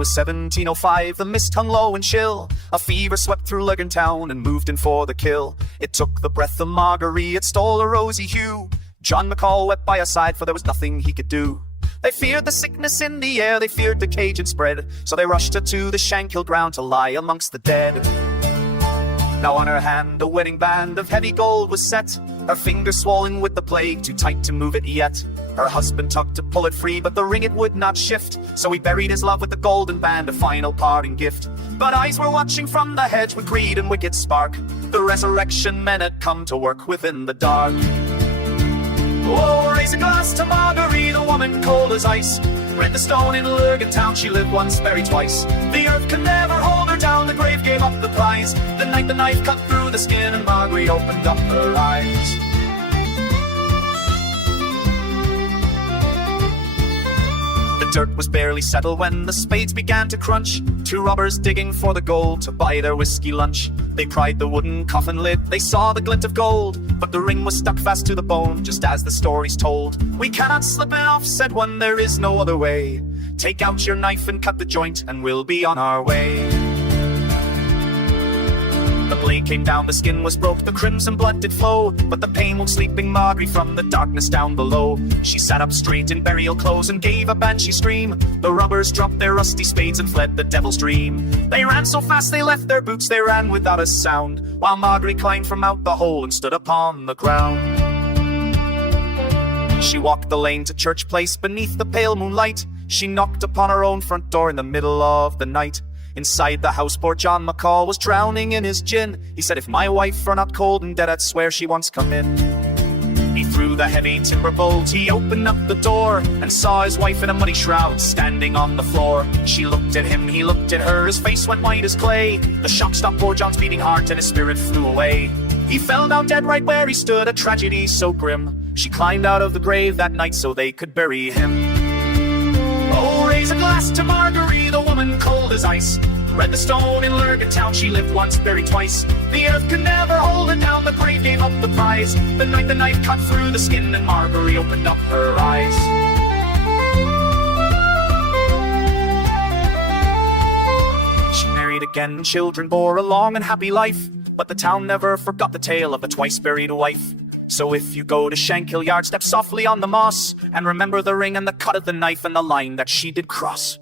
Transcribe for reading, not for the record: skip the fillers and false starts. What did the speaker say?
was 1705, the mist hung low and chill. A fever swept through Lurgan town and moved in for the kill. It took the breath of Margarie, it stole a rosy hue. John McCall wept by her side, for there was nothing he could do. They feared the sickness in the air, they feared the contagion spread, so they rushed her to the Shankill ground to lie amongst the dead. Now on her hand a wedding band of heavy gold was set, her fingers swollen with the plague, too tight to move it yet. Her husband tugged to pull it free, but the ring it would not shift, so he buried his love with the golden band, a final parting gift. But eyes were watching from the hedge with greed and wicked spark. The resurrection men had come to work within the dark. Oh, raise a glass to Margorie, the woman cold as ice. Read the stone in Lurgan town, she lived once, buried twice. The earth could never hold her down, the grave gave up the prize. The night the knife cut through the skin and Margorie opened up her eyes. The dirt was barely settled when the spades began to crunch. Two robbers digging for the gold to buy their whiskey lunch. They pried the wooden coffin lid, they saw the glint of gold, but the ring was stuck fast to the bone, just as the story's told. We cannot slip it off, said one, there is no other way. Take out your knife and cut the joint, and we'll be on our way. The blade came down, the skin was broke, the crimson blood did flow, but the pain woke sleeping Margarie from the darkness down below. She sat up straight in burial clothes and gave a banshee scream. The robbers dropped their rusty spades and fled the devil's dream. They ran so fast they left their boots, they ran without a sound, while Margarie climbed from out the hole and stood upon the ground. She walked the lane to Church Place beneath the pale moonlight. She knocked upon her own front door in the middle of the night. Inside the house poor John McCall was drowning in his gin. He said, if my wife were not cold and dead, I'd swear she once come in. He threw the heavy timber bolt, he opened up the door, and saw his wife in a muddy shroud standing on the floor. She looked at him, he looked at her, his face went white as clay. The shock stopped poor John's beating heart and his spirit flew away. He fell down dead right where he stood, a tragedy so grim. She climbed out of the grave that night so they could bury him. Oh, raise a glass to Margorie, the woman cold as ice. Read the stone in Lurgan town, she lived once, buried twice. The earth could never hold her down, the grave gave up the prize. The night the knife cut through the skin and Margorie opened up her eyes. She married again and children bore a long and happy life, but the town never forgot the tale of the twice buried wife. So if you go to Shankill yard, step softly on the moss, and remember the ring and the cut of the knife and the line that she did cross.